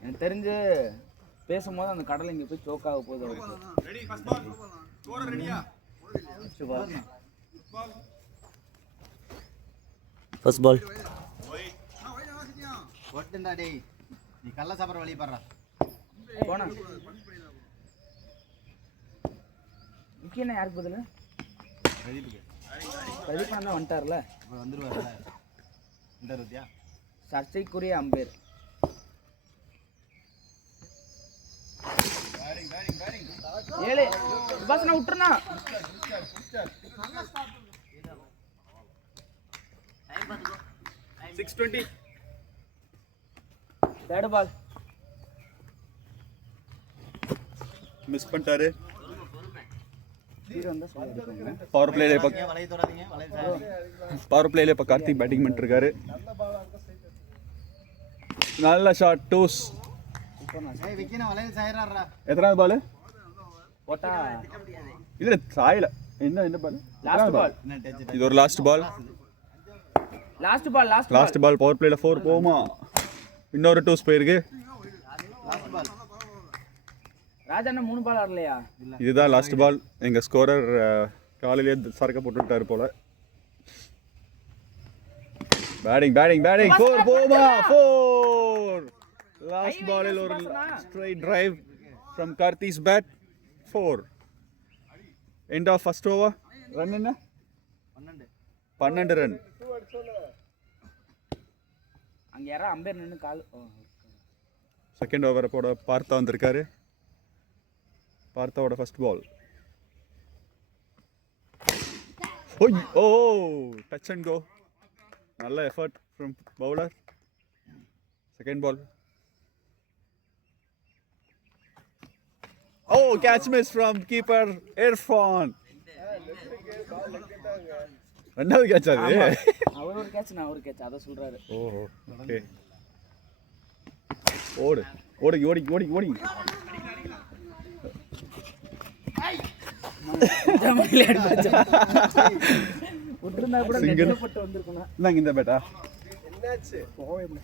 எனக்கு தெரிஞ்சு பேசும்போது அந்த கடலை இங்கே போய் சோக் ஆக போகுது அவருக்கு. First ball. ஒட்டுண்டா டேய், நீ கள்ள சாப்பிட்ற வழி பாடுறா. போனா முக்கியம் யாருக்கு பதில்? பிரதீப் தான் வந்துட்டார்ல, இப்போ வந்துருவாருல. வந்துருத்தியா? சர்ச்சைக்குரிய அம்பேர். ஏழு பாசனா விட்டுருண்ணா. 620. தேர்ட் பால். மிஸ் பண்ணிட்டாரு. வந்தா சொல்லி அடிப்பாங்க. பவர் பிளேல இப்போ வளைய தொடாதீங்க, வளைய சாயாதீங்க. பவர் பிளேல இப்போ கார்த்திக் பேட்டிங் பண்ணிட்டு இருக்காரு. நல்ல ஷாட். டூஸ். ஏய் விக்கினா வளைய சாயறாரா. எத்தனாவது பால்? போட்டா இல்ல சாயல. என்ன பால்? லாஸ்ட் பால். என்ன டச்? இது ஒரு last ball. Last ball. Last ball. Power பிளேல 4 போகுமா? இன்னொரு டூஸ் போயிருக்கு. Last ball. ராஜா அண்ணா 3 பால் ஆடலையா? இதுதான் லாஸ்ட் பால். எங்க ஸ்கோரர் காலையிலே சரக்க போட்டுட்டாரு போல. பேட்டிங் 4 போகுமா? 4. லாஸ்ட் பாலில் ஒரு straight drive from Karthi's bat. 4. End of first over. Run என்ன? 12 ரன். அங்க யாரா அம்பேர் நின்னு கால். செகண்ட் ஓவரை போட பார்த்தா வந்திருக்காரு. பார்த்தாவோட first ball. Oh touch and go. நல்ல effort from bowler. Second ball. Catch miss from keeper Irfan. ரெண்டாவது கேட்ச் அது. அவர் ஒரு கேட்ச், நான் ஒரு கேட்ச், அத சொல்றாரு. ஓகே. ஓடு. விட்டுருந்தா கூட நெட்டப்பட்டு வந்திருக்கணும். இந்தாங்க இந்த பேட்டா. என்னாச்சு?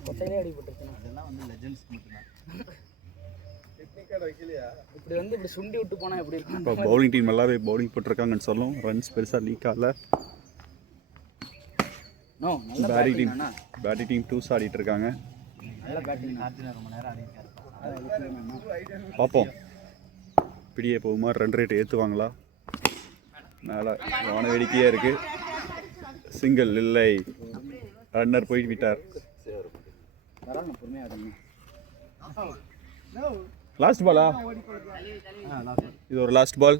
கொட்டையிலே அடிபட்டுருக்கணும். இதெல்லாம் வந்து லெஜெண்ட்ஸ் மட்டும்தான். இப்படி வந்து இப்படி சுண்டி விட்டு போனா எப்படி இருக்கும்? இப்போ பவுலிங் டீம் நல்லாவே பவுலிங் போட்டிருக்காங்கன்னு சொல்லணும். ரன்ஸ் பெருசா லீக் ஆகல. நோ நல்ல பேட்டிங் டீம் 2 ஆடிட்டு இருக்காங்க. நல்ல பேட்டிங். கார்த்தினா ரொம்ப நேரம் ஆடிட்டாரு. பார்ப்போம் பிடியே போகுமா, ரன் ரேட் ஏற்றுவாங்களா. மேலே வான வேடிக்கையாக இருக்குது. சிங்கிள் இல்லை, ரன்னர் போய் விட்டார். லாஸ்ட் பாலா? இது ஒரு லாஸ்ட் பால்.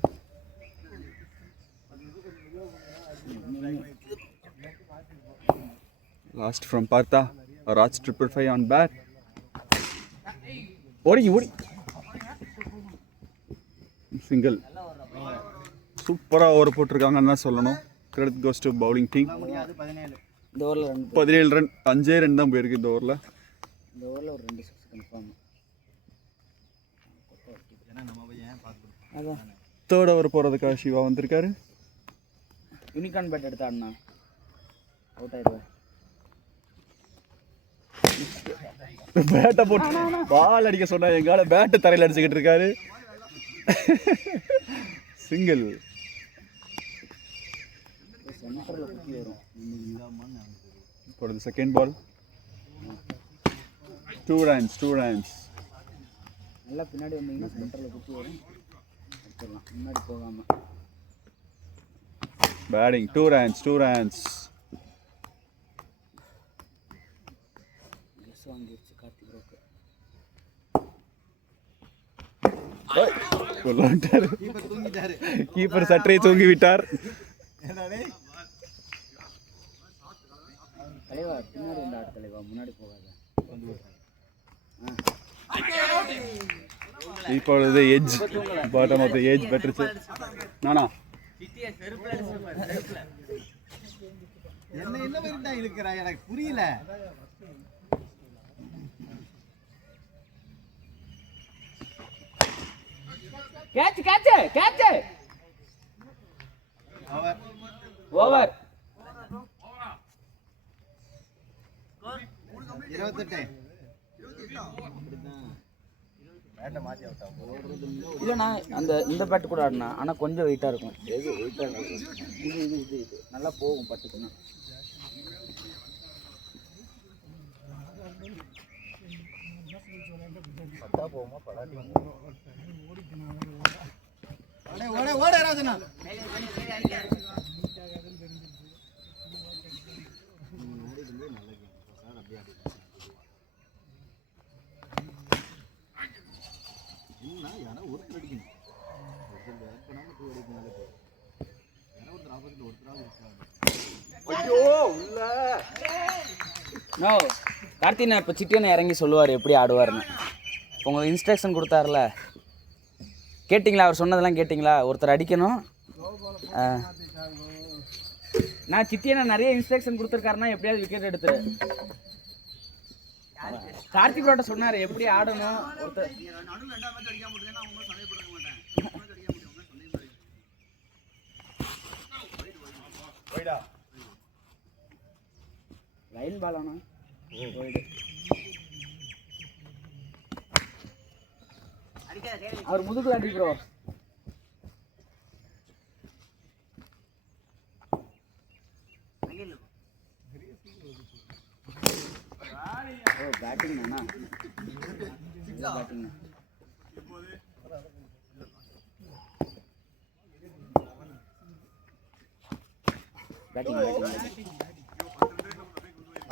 லாஸ்ட் ஃப்ரம் பார்த்தா. Raj 555 on bat. ஓடி சிங்கிள். சூப்பராக ஓவர் போட்டிருக்காங்கன்னு தான் சொல்லணும். Credit goes to bowling team. 17 run. 5 run தான் போயிருக்கு இந்த ஓவரில். இந்த ஓவரில் ஒரு 2 6 கன்ஃபார்ம். அதான் தேர்ட் ஓவர் போகிறதுக்காக சிவா வந்திருக்காரு. யூனிகார்ன் பேட் எடுத்தா அண்ணா அவுட் ஆயிடுவேன். பேட்டை போட்டு பால் அடிக்க சொன்னா எங்கால பேட்டை தரையில் அடிச்சுக்கிட்டு இருக்காரு. சிங்கிள். சென்டரில் குத்தி வரும். இப்பொழுது செகண்ட் பால். 2 runs. நல்லா பின்னாடி வந்தீங்கன்னா சென்டரில் குத்தி வரும். எடுத்துடலாம் முன்னாடி போகாமல். Batting 2 runs. கெஸ் வாங்கிடுச்சு கார்த்திக் ரோக்கு. கீப்பர் சற்றே தூங்கி விட்டார். தலைவா பின்னாடி வந்து ஆடு தலைவா, முன்னாடி போகாத. இப்பொழுது edge, bottom of the edge பெட்ருச்சு. நானா என்ன விருண்டா இருக்கிறா எனக்கு புரியல. Catch catch catch. ஓவர். 28. பேட்டை மாற்றி விட்டான். இல்லைண்ணா இந்த பேட் கூட ஆடினா ஆனால் கொஞ்சம் வெயிட்டாக இருக்கும். எது வெயிட்டாக இருக்கும்? இது நல்லா போகும் பட்டுக்குன்னா. பட்டா போகுமா படாட்டி ஓட ராஜனா. நோ கார்த்தினா இப்போ சிட்டியனை இறங்கி சொல்லுவார் எப்படி ஆடுவார்னு. உங்களுக்கு இன்ஸ்ட்ரக்ஷன் கொடுத்தாருல, கேட்டிங்களா? அவர் சொன்னதெல்லாம் கேட்டிங்களா? ஒருத்தர் அடிக்கணும். நான் சிட்டியனை நிறைய இன்ஸ்ட்ரக்ஷன் கொடுத்துருக்காருன்னா எப்படியாவது விக்கெட் எடுத்துரு. கார்த்திகோட்ட சொன்னார் எப்படி ஆடணும். ஒருத்தர் லைன் பால் ஆனா அவர் முதுகு அடி ப்ரோ. ஓ பேட்டிங் அண்ணா, பேட்டிங் பேட்டிங்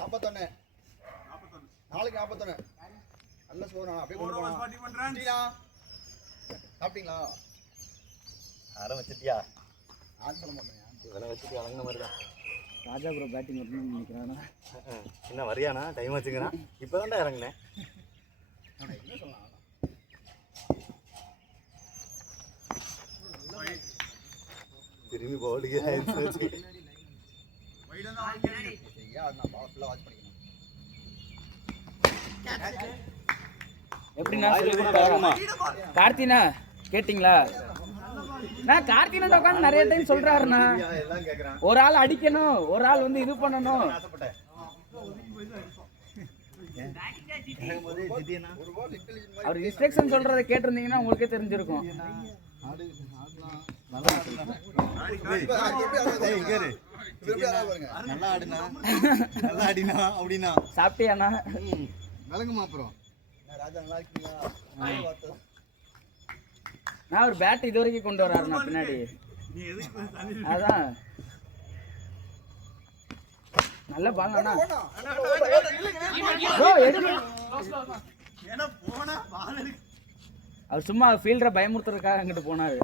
41 நாளைக்கு 41 நல்ல சோறு அப்படியே கொண்டு போலாம். சாப்பிட்டீங்களா? அரை வச்சிட்டியா? நான் சொல்ல மாட்டேன். இதெல்லாம் வச்சுட்டு வழங்கின மாதிரி தான். ராஜா ப்ரோ பேட்டிங் வரணும்னு நினைக்கிறானா? என்ன வரியானா? டைம் வச்சுக்கிறேன். இப்போ தான்டா இறங்கினேன். என்ன சொல்லலாம்? திரும்பி பவுலுக்கு எப்படின்னா சொல்லி கொடுத்தாருமா கார்த்தினா? கேட்டிங்களா? நான் கார்த்தினா உட்காந்து நிறைய டைம் சொல்றாருண்ணா, ஒரு ஆள் அடிக்கணும், ஒரு ஆள் வந்து இது பண்ணணும். அவர் இன்ஸ்ட்ரக்ஷன் சொல்றதை கேட்டிருந்தீங்கன்னா உங்களுக்கே தெரிஞ்சிருக்கும். சாப்பிட்டியாண்ணா? நான் ஒரு பேட் இது வரைக்கும் கொண்டு வராருண்ணா பின்னாடி. அதான் நல்ல பால் அண்ணா. அவர் சும்மா ஃபீல்டரை பயமுறுத்துறதுக்காக அங்கிட்டு போனாரு.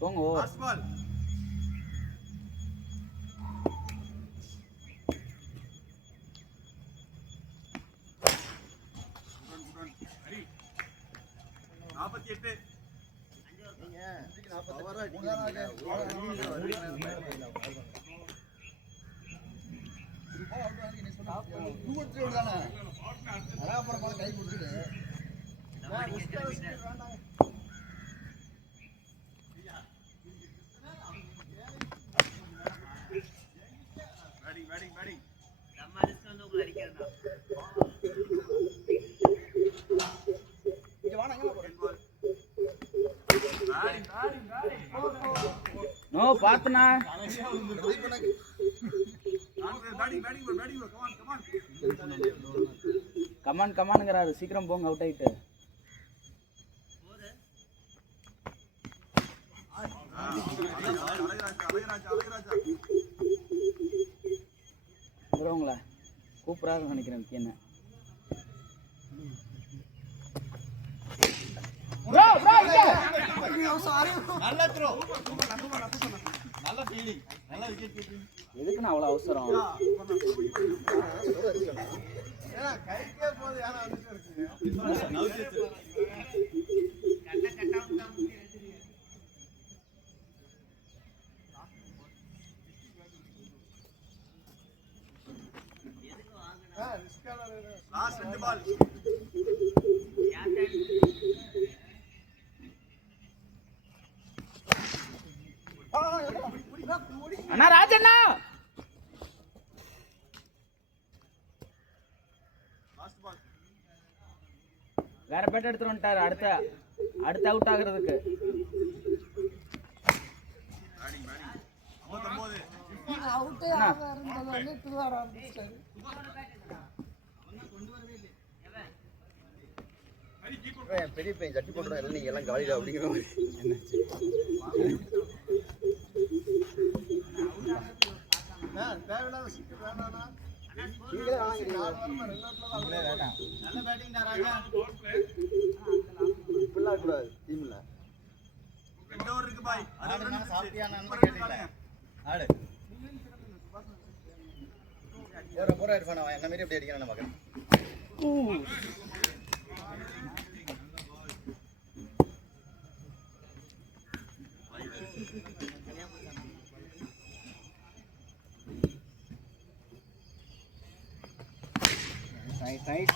போங்க ஓவர். நோ பாத்துனா கமான் கமானுங்கிறாரு. சீக்கிரம் போங்க அவுட் ஆயிட்டு. உங்களா கூப்பிடாத நினைக்கிறேன். என்ன எதுக்குண்ணா அவ்வளோ அவசரம்? அண்ணா ராஜண்ணா வேற பேட் எடுத்துட்டு வந்துட்டாரு அடுத்த அவுட் ஆகுறதுக்கு. பெரிய பையன் சட்டி போட்டுறோம் எல்லாம் நீங்க எல்லாம் காலிடா அப்படிங்கிற மாதிரி. போற இருப்பான் அவன் என்ன மாதிரி எப்படி அடிக்கிறான் மகன். Nice.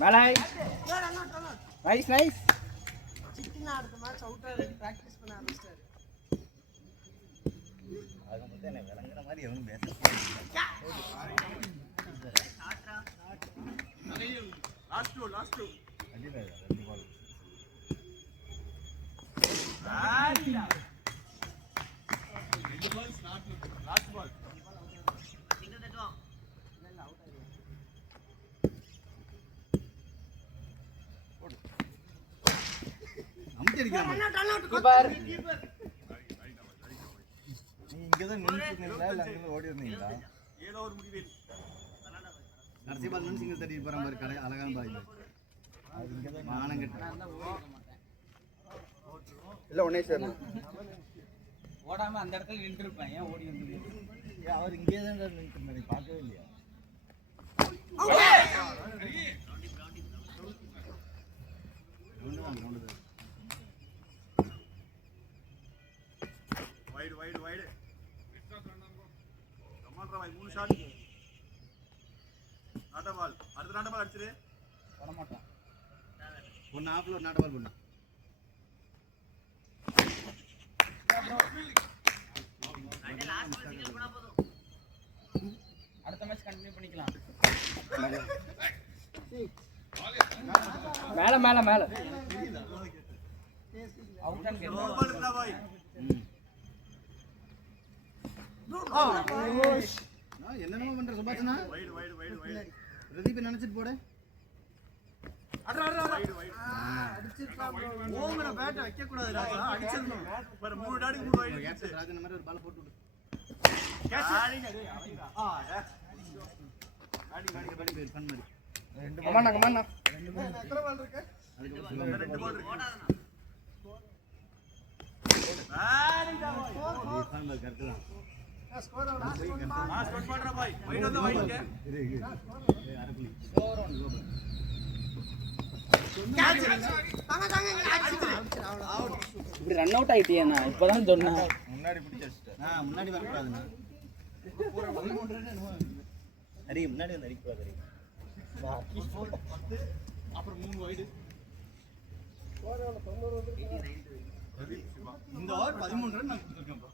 Malay. Nice. சிட்டினா அடுத்த மேட்ச் அவுட் ஆகி பிராக்டீஸ் பண்ண ஆரம்பிச்சாரு. அது மட்டும் என்ன விளங்குற மாதிரி எவனும் பேச. Last two. அடிடா ரெண்டு பால். லாஸ்ட் பால். கீப்பர் இங்கதான் நின்னுட்டீங்களா இல்ல அங்க ஓடி வந்தீங்களா? ஏதோ ஒரு முடிவே கடைசி பால் நின்னு சிங்கிள் தட்டி போற மாதிரி கடை அழகான பால். அது இங்கதான் மானம் கட்ட. இல்ல ஒண்ணே சார் ஓடாம அந்த இடத்துல நின்று இருப்பேன். ஏன் ஓடி வந்தீங்க? அவர் இங்கே தான் நின்னுட்டு இருந்தாரு பார்க்கவே இல்லையா? வைடு கமால்ரா பாய் 3 ஷாட் நாட்ட பால் அடுத்த நாட்ட பால் அடிச்சிரு பண்ண மாட்டான் ஒன்னு ஆப்ல ஒரு நாட்ட பால் பண்ணு அடுத்த மேட்ச் கண்டினியூ பண்ணிக்கலாம். மேல அவுட் அண்ட் கேம் பால் இருந்தா பாய் என்னென்னமோ பண்ற சுபாஷனா வைடு பிரதீப் நினைச்சிட்டு போடு ஓங்கன பேட் வைக்க கூடாது ராஜா அடிச்சிரணும் பாரு மூணு டாடி மூணு வைடு கேப்டன் ராஜன் மாதிரி ஒரு பால் போட்டு விடு கேட்ச் ஆடி பேர் ஃபன் மாதிரி ரெண்டு கமாண்டா எத்தனை பால் இருக்கு அதுக்கு ரெண்டு பால் இருக்கு ஃபன் பால் கரெக்ட் தான் ஸ்கோர் பண்றா பாய் வைடு வந்து வைடு அரப்புலி ஸ்கோர் ஆன் குளோபல் இப்படி ரன் அவுட் ஆயிட்டியா? நான் இப்பதான் சொன்னேன். முன்னாடி பிடிச்சு வச்சிட்டேன். முன்னாடி வர கூடாதுண்ணா. அடி முன்னாடி வந்து அடிக்க கூடாது. அப்புறம் 3 வைடு. இந்த ஓவர் 13 ரன் நான் கொடுத்திருக்கேன் bro.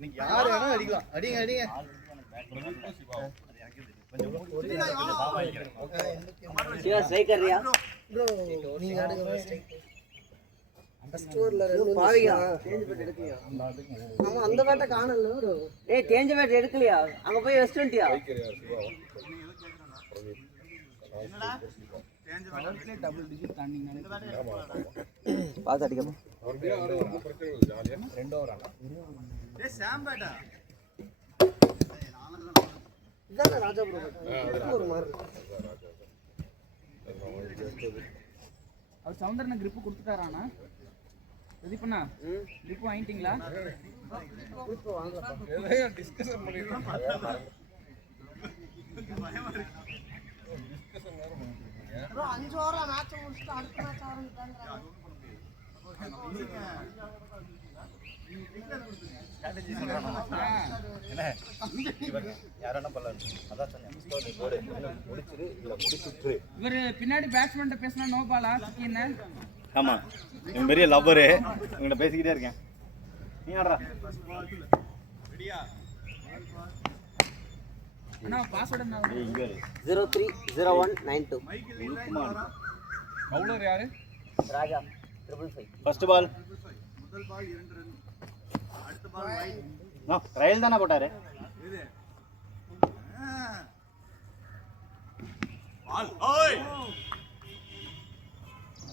நீங்க யார் வேணா அடிக்கலாம். அடிங்க. சிவா ஸ்ட்ரைக்கர்யா ப்ரோ நீங்க ஆடுங்க ஸ்ட்ரைக் ஃபர்ஸ்ட் ஓவர்ல ரெண்டு பாவியா சேஞ்ச் பேட் எடுக்கலையா? ஆமா அந்த பேட்ட காணல ப்ரோ. ஏய் சேஞ்ச் பேட் எடுக்கலையா? அங்க போய் வெஸ்ட் வந்துட்டியா? என்னடா சேஞ்ச் பேட் டபுள் டிஜிட் தாண்டிங்க நினைக்கிறேன். பாஸ் அடிக்கமா ரெண்டு ஓவர் ஆனா ஏய் சாம் பேட்டா இதான ராஜா ப்ரோ ஒரு மாதிரி அவர் சவுந்தரன grip கொடுத்துட்டாரானா? பிரதீப்ண்ணா grip வாங்கிட்டீங்களா? இப்போ வாங்கலப்பா. டிஸ்கஷன் பண்ணிட்டோம். ப்ரோ 5 ஓவர்ல மேட்ச் முடிச்சிட்டு அடுத்த மேட்ச் ஆரம்பிச்சாங்க. ஸ்ட்ராட்டஜி சொல்றானே என்ன இவன் யாரன பண்ணலாம் அதான் சொன்னேன் போடு முடிச்சிரு இல்ல முடிச்சிட்டு இவர் பின்னாடி பேட்ஸ்மேன்ட்ட பேசினா நோ பாலா சிக்கின ஆமாம் இவன் பெரிய லவ்வரு இவங்கிட்ட பேசிக்கிட்டே இருக்கேன். நீ ஆடுறா. அண்ணா பாஸ்வேர்ட் என்ன? இங்கே 030192 பவுலர் யாரு? ராஜா 555. ஃபர்ஸ்ட் பால் ட்ரையல் தானே போட்டாரு.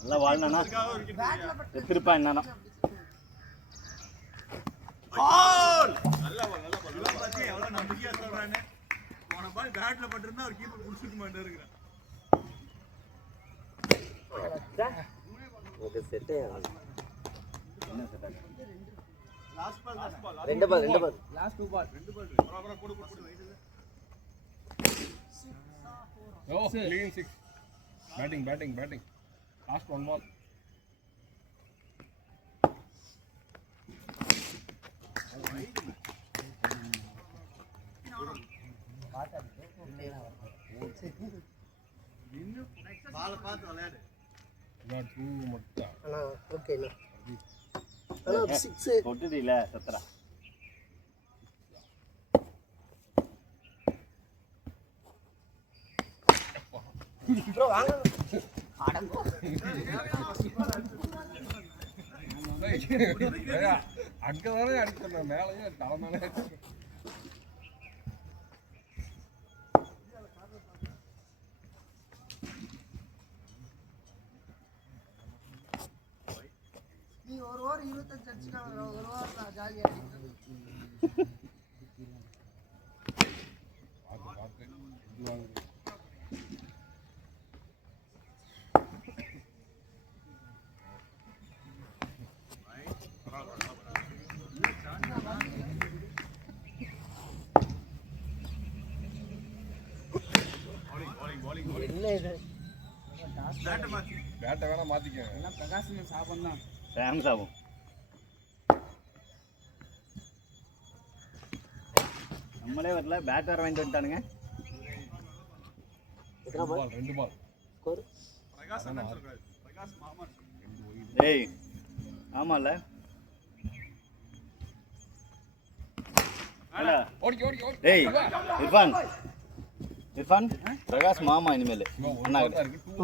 நல்லா வாழ்னா திருப்பா என்னன்னா ஓகே செட் ரெண்டு பால் லாஸ்ட் 2 பால். Oh, clean 6. Batting. Last 1 ball. Got 2 mutta. அண்ணா ஓகேண்ணா. அண்ணா 6 கொட்டுதில்ல சத்ரா. ப்ரோ வாங்க. அங்கதானே அடிச்சேன் மேலேயே தலைமையிலே. நீ ஒரு ஓவர் 25 அடிச்சுனா ஒரு ஓவர் நான் ஜாலியா பார்த்து இதுவாகுது. என்ன இது? பேட்டை வேணா மாத்திக்க. எல்லாம் பிரகாஷ் சாபம் தான். சாம் சாபம். நம்மளே வரல பேட் வேற வாங்கிட்டு வந்துட்டானுங்க. எத்தனை பால்? 2 பால். ஸ்கோர் ஏய் ஆமால ஓடி. ஏய் இர்ஃபான் பிரகாஷ் மாமா இனிமேல் அண்ணா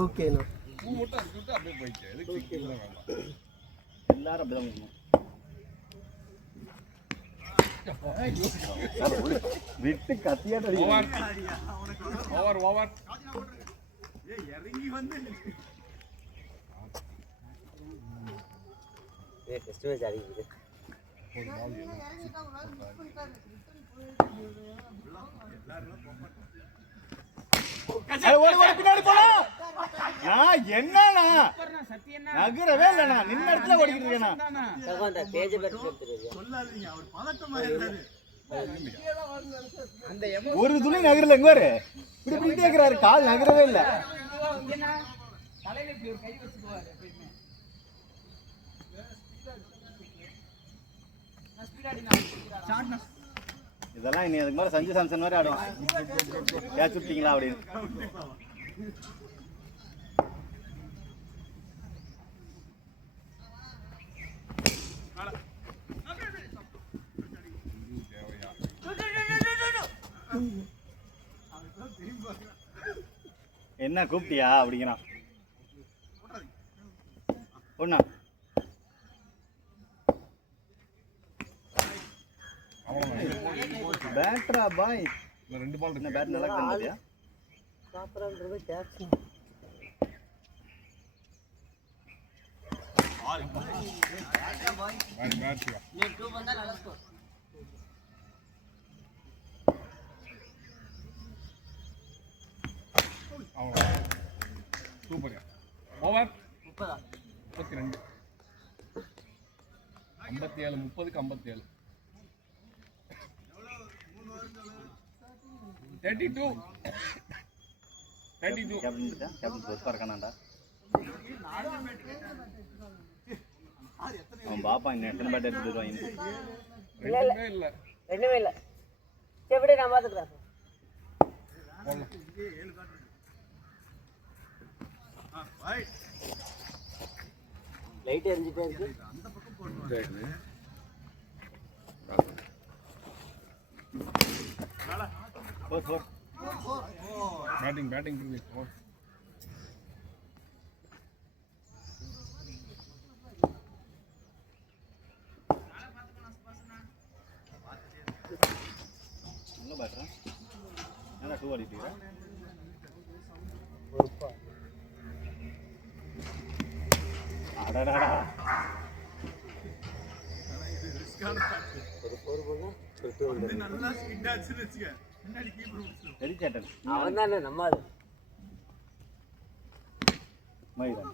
ஓகேண்ணா. 2 மட்டும் அடிச்சுட்டு அப்படியே போயிடுச்சு. எதுக்கு சிக்கல் வேண்டாம். எல்லாரும் அப்படிதான் பண்ணுவோம். விட்டு கத்தியாட்ட ஓவர். டெஸ்ட் மேட்ச் ஆடிக்குது. பின்னாடி போனா என்னண்ணா சத்தியண்ணா நகரவே இல்லண்ணா நின்ன இடத்துல ஓடிக்கிட்டு இருக்கேண்ணா. அந்த பேஜ் பேட் தெரியுது. அந்த ஒரு துணி நகரல எங்க பாரு இப்படி கேக்குறாரு. கால் நகரவே இல்ல. தலையில இப்படி ஒரு கை வச்சுக்குவாரு எப்பயுமே. இதெல்லாம் இனி அதுக்கு மேலே சஞ்சு சாம்சன் மாதிரி ஆடுவான். கேட்ச் விட்டீங்களா அப்படின்னு. என்ன கூப்பிட்டியா அப்படிங்கிறான். ஒண்ணா பேட்ரா பாய். 2 பால் என்ன பேட் நல்லா இருந்துயா? சாப்பிட்றது கேட்ச். பேட். நீ 2 வந்தா நல்ல ஸ்கோர். சூப்பர். ஓவர் 30. 32. 57 30க்கு 57. 32. கேப்டன் பொறுப்பா இருக்கானாண்டா. அவன் பாப்பா இன்னும் எத்தனை பேட் எடுத்துட்டு வருவாங்க. ரெண்டுமே இல்ல. ரெண்டுமே இல்ல. எப்படி நான் பாத்துக்கிறேன். லைட் எரிஞ்சிட்டே இருக்கு. Batting, batting to me. Come on. நல்ல பேட்டரா என்ன 2 அடிட்டீங்க அடடடா நல்லா ஸ்கிட் ஆச்சு வெச்சுக்க. முன்னாடி கீப்பர் முடிச்சு. சரி கேட்டன். அவன் தானே நம்ம ஆளு. மைதான்.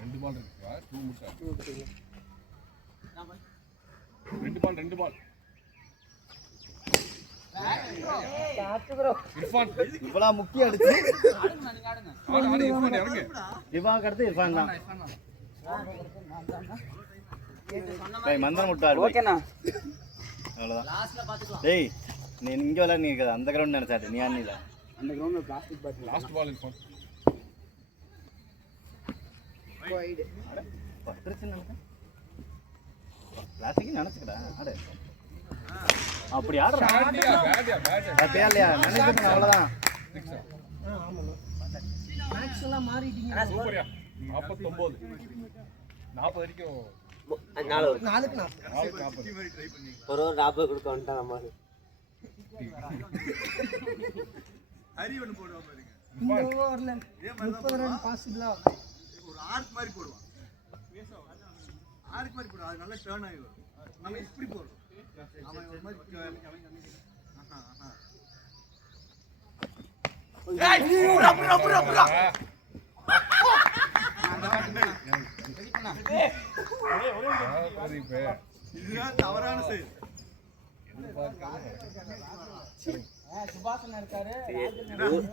2 பால் இருக்குப்பா. 2 முட்டா. 2 பால். காத்து ப்ரோ. இர்ஃபான். இவ்வளவு முக்கிய அடிச்சு. ஆடுங்க நீங்க ஆடுங்க. ஆடு இர்ஃபான் இறங்கு. இவாக்கு அடுத்து இர்ஃபான் தான். டேய் மந்தன முட்டை ஆடு. ஓகேண்ணா. அவ்வளவுதான். லாஸ்ட்ல பாத்துக்கலாம். டேய் நீ இங்க விளையாட நீ அந்த கிரவுண்ட் நினைச்சாட்டு நீ ஆடல. அந்த கிரவுண்ட்ல plastic bat. Last ball Irfan. Wide. அட பத்திரச்சு நினைச்சேன். பிளாஸ்டிக் நினைச்சடா ஆடு. அப்படி ஆடுறா. பேட்டியா. பாத்தியா இல்லையா நினைச்சது அவ்வளவுதான். ஆமா. மேக்ஸ் எல்லாம் மாறிட்டீங்க. சூப்பர்யா. 49. 40 வரைக்கும் 4க்கு 40. ஒரு 40 கொடுக்க வந்துட்டான் நம்ம. ஹரி ஒன்னு போடுவா பாருங்க. இந்த ஓவர்ல 30 ரன் பாசிபிளா ஒரு ஆர்க் மாதிரி போடுவான். ஆர்க் மாதிரி போடுவா அது நல்ல டர்ன் ஆகி வரும். நம்ம இப்படி போறோம். அவன் ஒரு மாதிரி இதுதான் தவறான செயல். சுபாசன் இருக்காரு.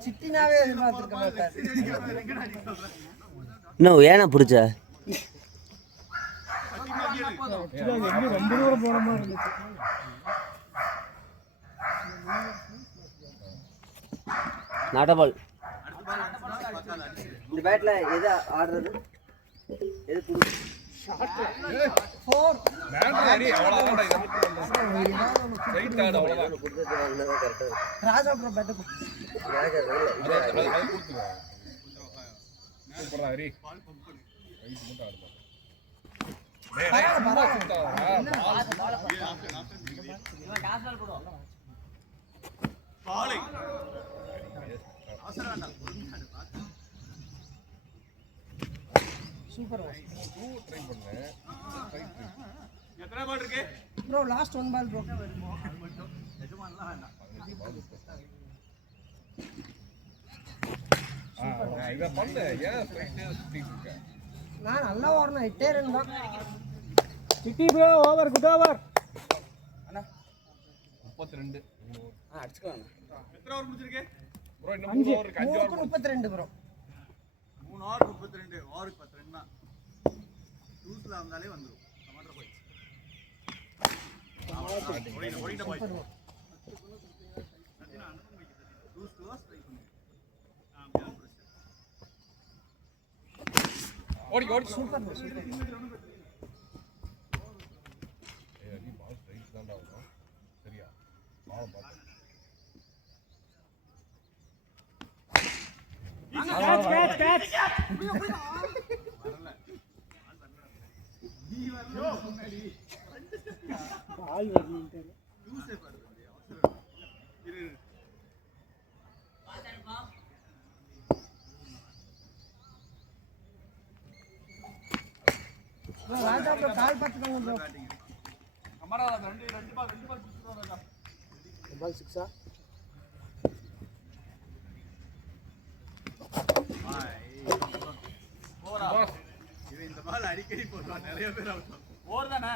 சிட்டினாவே எதிர்பார்த்திருக்க மாட்டார். இன்னும் ஏனா புடிச்ச ரொம்ப தூரம் போன மாதிரி இருந்துச்சு. நாட்டபால் இந்த பேட்ல எது ஆடுறது எது புடி 4 பேட்டரி ஹரி அவ்வளவுதான் இது. ரைட் ஆடு அவ்வளவுதான். ராஜா ப்ரோ பேட் ராஜா இல்ல அது கொடுத்துங்க. சூப்பரா ஹரி. ரைட் மட்டும் ஆடுடா. சூப்பர் ட்ரை பண்ணு. எத்தனை பால் இருக்கு ப்ரோ லாஸ்ட் 1 பால் ப்ரோ. எஜமான்லாம் வேண்டாம். இத பண்ணு. ஏன் ஸ்ட்ரைட்டா சுத்திட்டு இருக்க? நான் நல்லா ஓடுறேன் 8 ரன் தான். Chitti bro over good over. அண்ணா 32. அடிச்சுக்கலாம். எத்தனை ஓவர் முடிச்சிருக்கே ப்ரோ இன்னும் 3 ஓவர் இருக்கு. 5 ஓவர் 32 ப்ரோ. 3 ஓவர் 32 ஓவருக்கு 10 ரன் தான். லூஸ்ல வந்தாலே வந்துரும். டமாட்டர் போய் ஓடிட்ட போய் லூஸ் டு ஸ்ட்ரைக் பண்ணு. ஓடி சூப்பர் ப்ரோ சூப்பர். ஏய் நீ பால் ஸ்ட்ரைட் தான்டா வரும். சரியா? பால் பாத்து. கேட்ச். நீ வரல முன்னாடி பால் வரணும்னு லூஸே பாரு அவசரம் இரு. ராஜா ப்ரோ கால் பார்த்துக்கோங்க ப்ரோ. அமரா ரெண்டு பால் குடுத்துறாங்க. பால் 6ஆ? போறா. இவன் இந்த பால் அடிக்கடி போடுறான். நிறைய பேர் அவுட். ஓவர் தானே?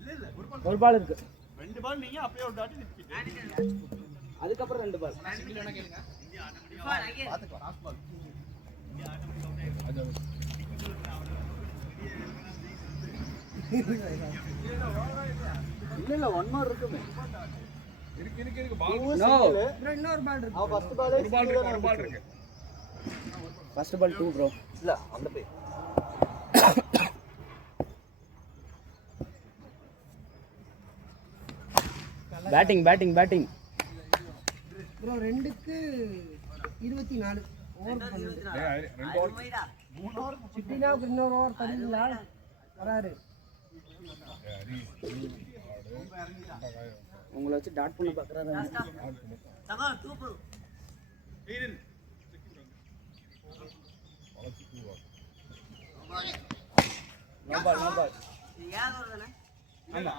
இல்ல ஒரு பால் இருக்கு. 2 பால் நீங்க அப்படியே ஒரு டாட் நிறுத்திட்டீங்க. அதுக்கப்புறம் 2 பால். சிங்கிள் வேணா கேளுங்க. பாத்துக்கோ. Last ball. இல்ல 1 more இருக்குமே. இருக்கு பால். நோ. ப்ரோ இன்னொரு பால் இருக்கு. அவ ஃபர்ஸ்ட் பாலே ஒரு பால் இருக்கு. First ball 2 bro. இல்ல அந்த போய் பேட்டிங் ப்ரோ 2க்கு 24 ஓவர் பண்ணுது. சிட்டினாவுக்கு இன்னொரு ஓவர் தருவீங்களா? வராரு. உங்களை வச்சு டாட் பண்ண பார்க்குறாரு. No ball. ஆமா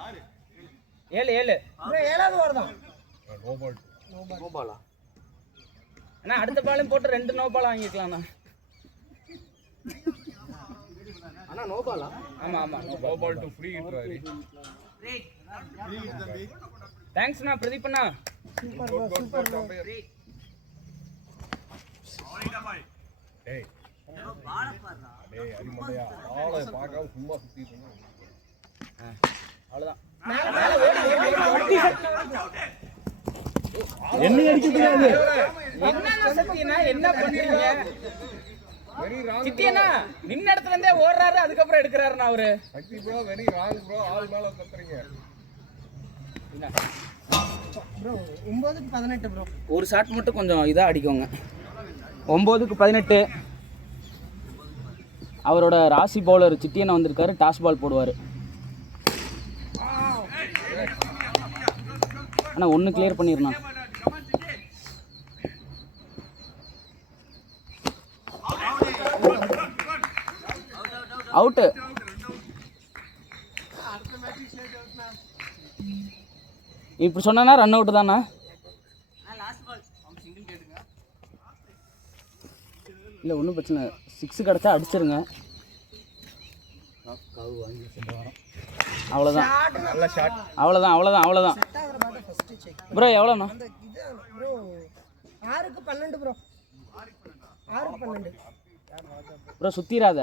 7 ப்ரோ 7வது ஓவர் தான். நோ பாலா அண்ணா அடுத்த பாலும் போட்டு 2 நோ பால் வாங்கிக்கலாம்ண்ணா. அண்ணா நோ பாலா ஆமா no ball to free hit ராரி. தேங்க்ஸ்ண்ணா பிரதீப்ண்ணா. Super bro, super bro. டேய் அரிமலையா ஆளை பார்க்காம சும்மா சுத்திட்டு இருந்தா அவ்வளவுதான். என்ன அடிக்கிறது? என்னண்ணா சத்தியண்ணா என்ன பண்றீங்க? வெரி ராங் சித்தியண்ணா நின்ன இடத்துல இருந்தே ஓடுறாரு, அதுக்கப்புறம் எடுக்கிறாருண்ணா அவரு. Sakthi bro very wrong bro. ஆள் மேல கத்துறீங்க. ப்ரோ 9க்கு 18 ப்ரோ. ஒரு ஷாட் மட்டும் கொஞ்சம் இதா அடிக்கோங்க. 9க்கு 18. அவரோட ராசி பவுலர் சித்தியண்ணா வந்திருக்காரு, டாஸ் பால் போடுவார். ஆனால் 1 கிளியர் பண்ணிடணும். அவுட்டு. இப்படி சொன்னா ரன் அவுட் தானா? இல்லை ஒன்றும் பிரச்சனை. 6 கிடச்சா அடிச்சிருங்க. அவ்வளோதான் அவ்வளோதான். ப்ரோ எவ்வளோண்ணா? அந்த இது ப்ரோ 6க்கு 12 ப்ரோ. 6க்கு 12. ப்ரோ சுத்திராத.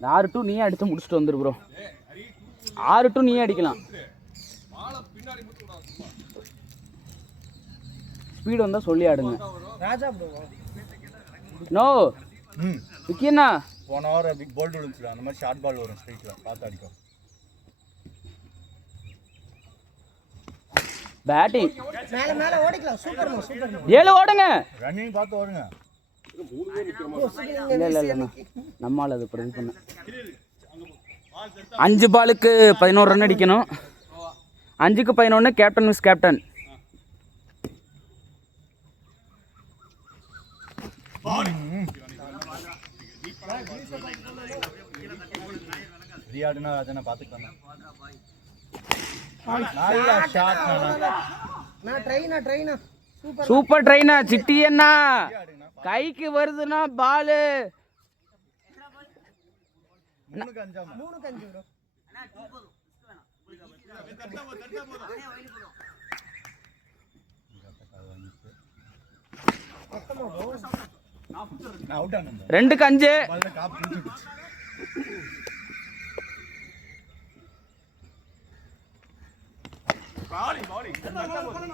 6-2 நீயே அடித்து முடிச்சுட்டு வந்துரு ப்ரோ. 6-2 நீயே அடிக்கலாம். ஸ்பீடு வந்தால் சொல்லி ஆடுங்க. ராஜா ப்ரோ. நோ விக்கியண்ணா. போன ஓவர் பிக் போல்ட் விழுந்துச்சு. அந்த மாதிரி ஷார்ட் பால் வரும் ஸ்ட்ரைக்ல பார்த்து அடிக்கும். பேட்டிங் மேல ஓடிக்கலாம். Super bro, super bro. 7 ஓடுங்க. ரன்னிங் பார்த்து ஓடுங்க. இல்லைண்ணா நம்மால் அது பிரதி பண்ண 5 பாலுக்கு 11 ரன் அடிக்கணும். 5க்கு 11. கேப்டன் விஸ் கேப்டன். ரியாடுனா அதனை பார்த்துக்கலாம். நல்ல ஷாட். நான் ட்ரைனா சூப்பர் சூப்பர் ட்ரைனா சிட்டியண்ணா. கைக்கு வருதுன்னா பாலு 3க்கு 5 ப்ரோ. நான் அவுட் ஆனேன். 2க்கு 5. பால்ல காப் பிடிச்சிடுச்சு.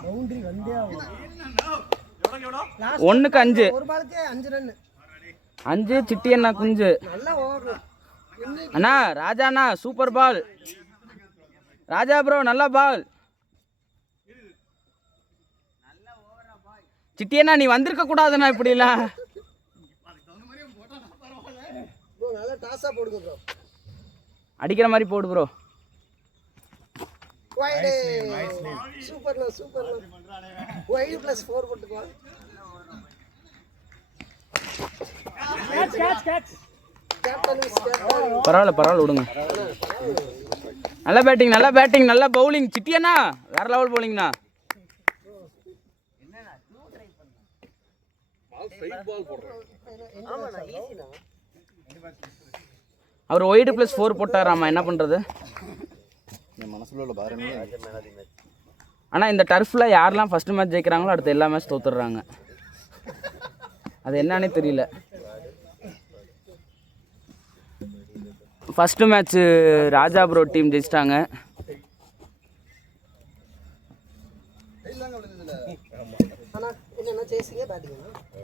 பவுண்டரி வந்தே ஆகும். 1க்கு 5. ஒரு பாலுக்கு 5 ரன். 5 சிட்டியண்ணா குஞ்சு. நல்ல ஓவர். அண்ணா ராஜாண்ணா சூப்பர் பால். ராஜா ப்ரோ நல்ல பால். சிட்டியண்ணா நீ வந்திருக்க கூடாதுண்ணா இப்படிலாம். ப்ரோ நல்ல டாஸா போடுங்க ப்ரோ. அடிக்கிற மாதிரி போடு ப்ரோ. வைடு. சூப்பர். வைடு +4 போட்டுக்கலாம். கேட்ச். Captain is captain. பரவாயில்ல விடுங்க. நல்ல பேட்டிங் நல்ல பவுலிங். சிட்டியண்ணா வேற லெவல் பவுலிங்ண்ணா. அவர் ஒயிடு +4 போட்டாராமா. என்ன பண்ணுறது? என் மனசுல உள்ள பாரமே. ஆனால் இந்த டர்ஃபில் யாரெல்லாம் ஃபஸ்ட்டு மேட்ச் ஜெயிக்கிறாங்களோ அடுத்த எல்லா மேட்ச் தோத்துடுறாங்க. அது என்னன்னே தெரியல. ஃபஸ்ட்டு மேட்ச்சு ராஜா ப்ரோ டீம் ஜெயிச்சிட்டாங்க. என்னென்ன சேசிங்க பேட்டிங்